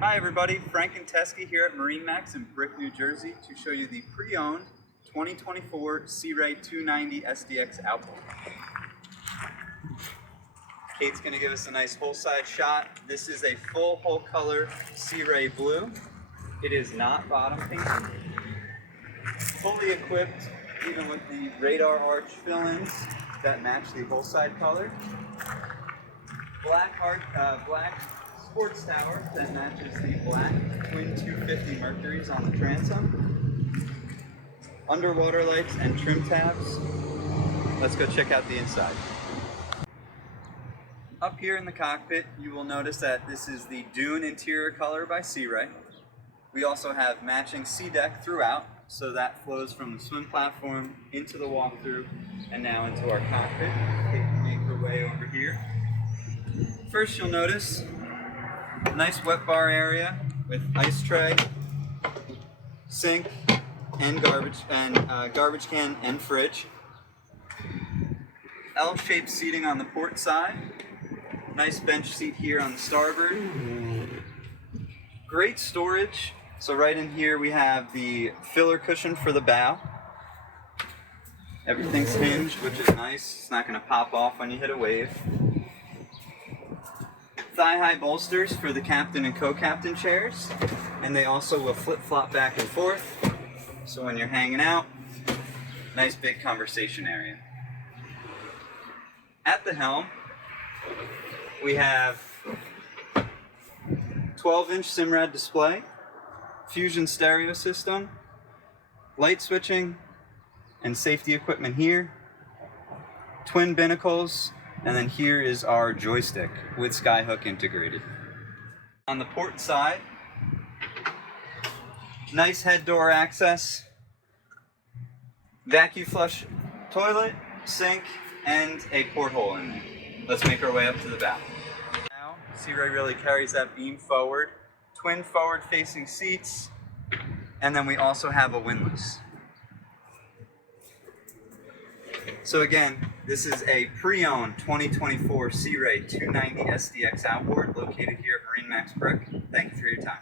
Hi everybody, Frank and Teskey here at MarineMax in Brick, New Jersey to show you the pre-owned 2024 Sea Ray 290 SDX Outboard. Kate's going to give us a nice full-size shot. This is a full whole color Sea Ray blue. It is not bottom painted. Fully equipped even with the radar arch fill-ins that match the whole side color. Black sports tower that matches the black twin 250 Mercuries on the transom. Underwater lights and trim tabs. Let's go check out the inside. Up here in the cockpit, you will notice that this is the Dune interior color by Sea Ray. We also have matching sea deck throughout, so that flows from the swim platform into the walkthrough and now into our cockpit. Kate can make her way over here. First, you'll notice a nice wet bar area with ice tray, sink, and garbage can and fridge. L-shaped seating on the port side. Nice bench seat here on the starboard. Great storage. So right in here we have the filler cushion for the bow. Everything's hinged, which is nice. It's not going to pop off when you hit a wave. Thigh-high bolsters for the captain and co-captain chairs. And they also will flip-flop back and forth. So when you're hanging out, nice big conversation area. At the helm, we have 12-inch Simrad display, Fusion stereo system, light switching, and safety equipment here, twin binnacles, and then here is our joystick with skyhook integrated. On the port side, nice head door access, vacuum flush toilet, sink, and a porthole in there. Let's make our way up to the bow. Now, Sea Ray really carries that beam forward, twin forward-facing seats, and then we also have a windlass. So again, this is a pre-owned 2024 Sea Ray 290 SDX Outboard located here at MarineMax Brick. Thank you for your time.